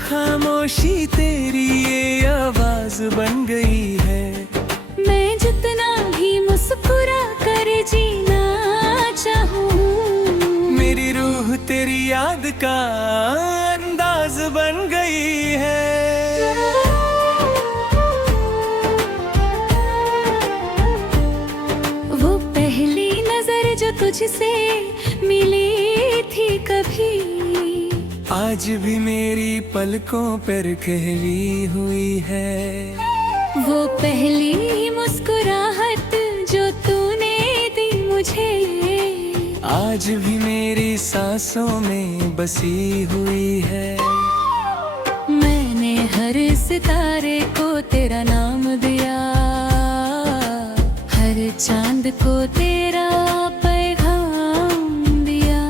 खामोशी तेरी ये आवाज बन गई है। मैं जितना भी मुस्कुरा कर जीना चाहूँ, मेरी रूह तेरी याद का अंदाज बन गई है। वो पहली नजर जो तुझसे मिली थी कभी, आज भी मेरी पलकों पर कहली हुई है। वो पहली मुस्कुराहट जो तूने दी मुझे, आज भी मेरी सांसों में बसी हुई है। मैंने हर सितारे को तेरा नाम दिया, हर चांद को तेरा पैगाम दिया,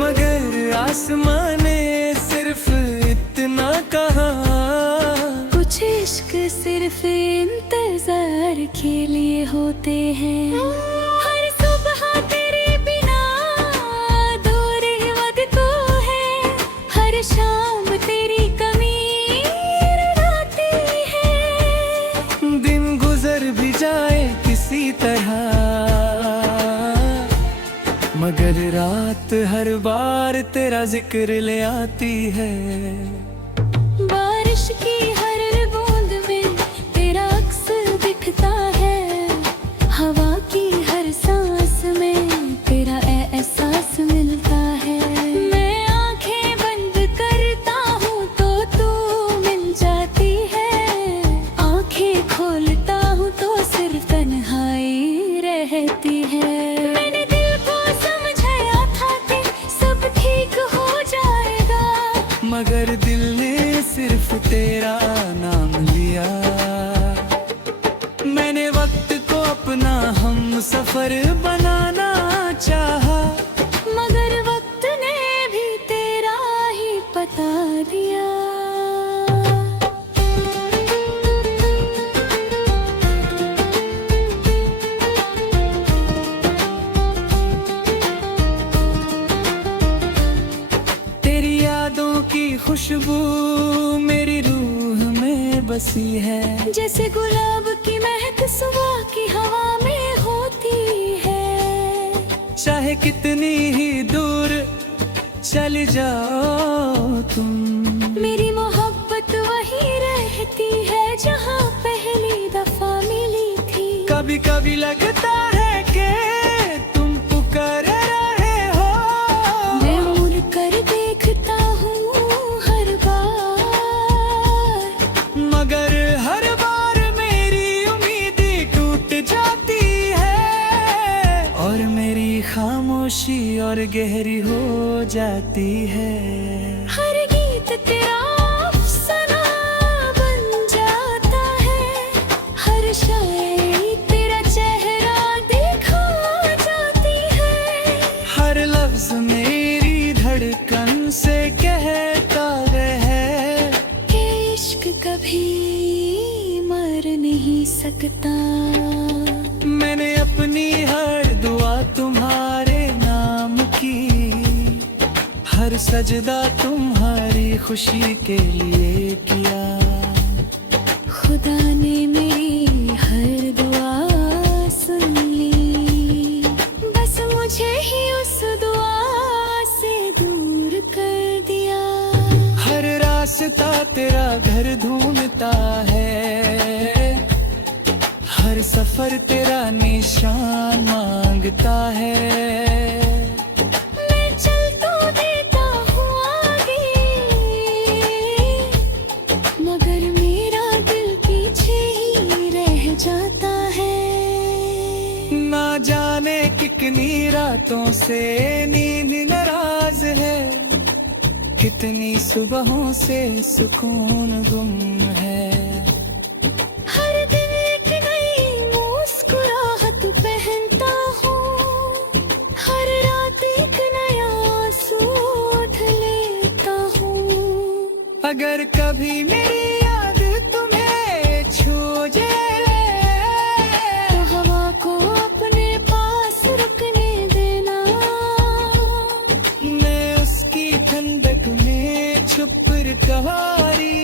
मगर आसमां ने सिर्फ इतना कहा, कुछ इश्क सिर्फ इंतजार के लिए होते हैं। हर सुबह तेरे बिना अधूरे वक्तों है, हर शाम तेरी कमी रुलाती है। दिन गुजर भी जाए किसी तरह, मगर रात हर बार तेरा जिक्र ले आती है। बारिश की हर बूंद में तेरा अक्स दिखता है, हवा की हर सांस में तेरा एहसास मिलता है। मैं आंखें बंद करता हूँ तो तू मिल जाती है, आंखें खोलता हूँ तो सिर्फ तन्हाई रहती है। मैंने दिल को समझाया था कि सब ठीक हो जाएगा, मगर दिल ने सिर्फ तेरा नाम लिया। मैंने वक्त को अपना हम सफर बनाना चाहा, मगर वक्त ने भी तेरा ही बता दिया। तेरी यादों की खुशबू मेरी रूह में बसी है, जैसे गुलाब की महक सुबह की हवा में होती है। चाहे कितनी ही दूर चली जाओ तुम, मेरी मोहब्बत वही रहती है जहाँ पहली दफा मिली थी। कभी कभी लगता है कि तुम पुकार रहे हो, मैं मुड़ कर देखता हूँ हर बार, मगर हर बार मेरी उम्मीदें टूट जाती है, और मेरी खामोशी और गहरी हो जाती है। हर गीत तेरा अफसाना बन जाता है, हर शायरी तेरा चेहरा दिखा जाती है। हर लफ्ज मेरी धड़कन से कहता है कि इश्क कभी मर नहीं सकता। मैंने अपनी हर दुआ तुम्हारे नाम की, हर सजदा तुम्हारी खुशी के लिए किया। खुदा ने मेरी हर दुआ सुन ली, बस मुझे ही उस दुआ से दूर कर दिया। हर रास्ता तेरा घर ढूंढता है, हर सफर तेरा निशान मांगता है। मैं चल तो देता हूँ आगे, मगर मेरा दिल पीछे ही रह जाता है। ना जाने कितनी रातों से नींद नाराज है, कितनी सुबहों से सुकून गुम है। हर दिन एक नई मुस्कुराहट पहनता हूँ, हर रात एक नया आंसू उठ लेता हूँ। अगर कभी मेरी याद तुम्हें छू जाए, तो हवा को अपने पास रुकने देना, मैं उसकी ठंडक में छुप कवारी,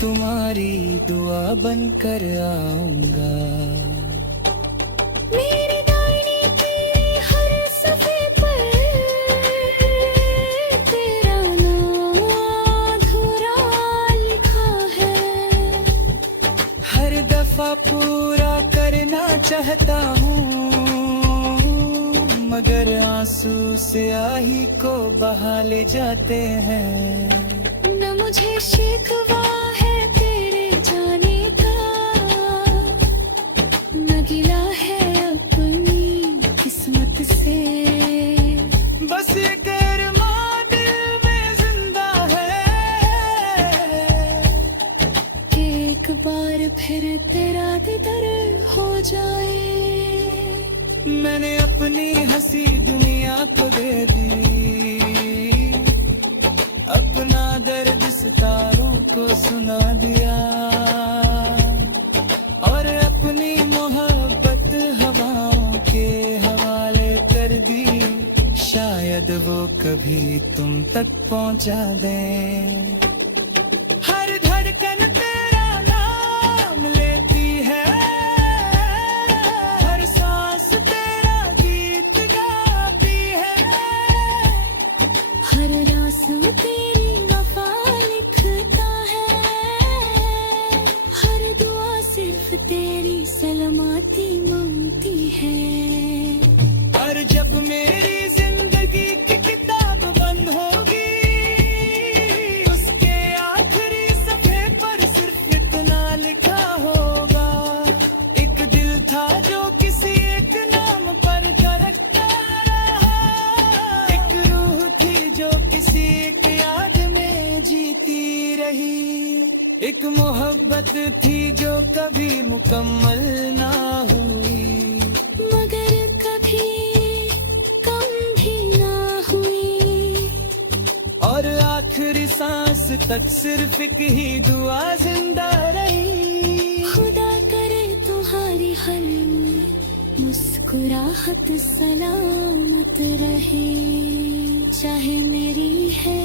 तुम्हारी दुआ बनकर आऊंगा। मेरी डायरी की हर सफ़े पर तेरा नाम अधूरा लिखा है। हर दफा पूरा करना चाहता हूँ, मगर आंसू स्याही को बहा ले जाते हैं। न मुझे शिकवा है तेरे जाने का, न गिला है अपनी किस्मत से। बस ये अरमां दिल में जिंदा है कि एक बार फिर तेरा दीदार हो जाए। मैंने अपनी हंसी दुनिया को दे दी, अपना दर्द सितारों को सुना दिया, और अपनी मोहब्बत हवाओं के हवाले कर दी। शायद वो कभी तुम तक पहुंचा दें। हर धड़कन तेरा नाम लेती है, हर सांस तेरा गीत गाती है। हर रास्ता तेरी वफा लिखता है, हर दुआ सिर्फ तेरी सलामती मांगती है। और जब मेरी जिंदगी की किताब बंद होगी, उसके आखिरी सफ़े पर सिर्फ इतना लिखा होगा। एक दिल था जो किसी एक नाम पर धड़कता रहा, एक रूह थी जो किसी एक याद में जीती रही, एक मोहब्बत थी जो कभी मुकम्मल ना हुई, मगर कभी कम भी ना हुई। और आखिरी सांस तक सिर्फ एक ही दुआ जिंदा रही। खुदा करे तुम्हारी हर मुस्कुराहट सलामत रहे, चाहे मेरी है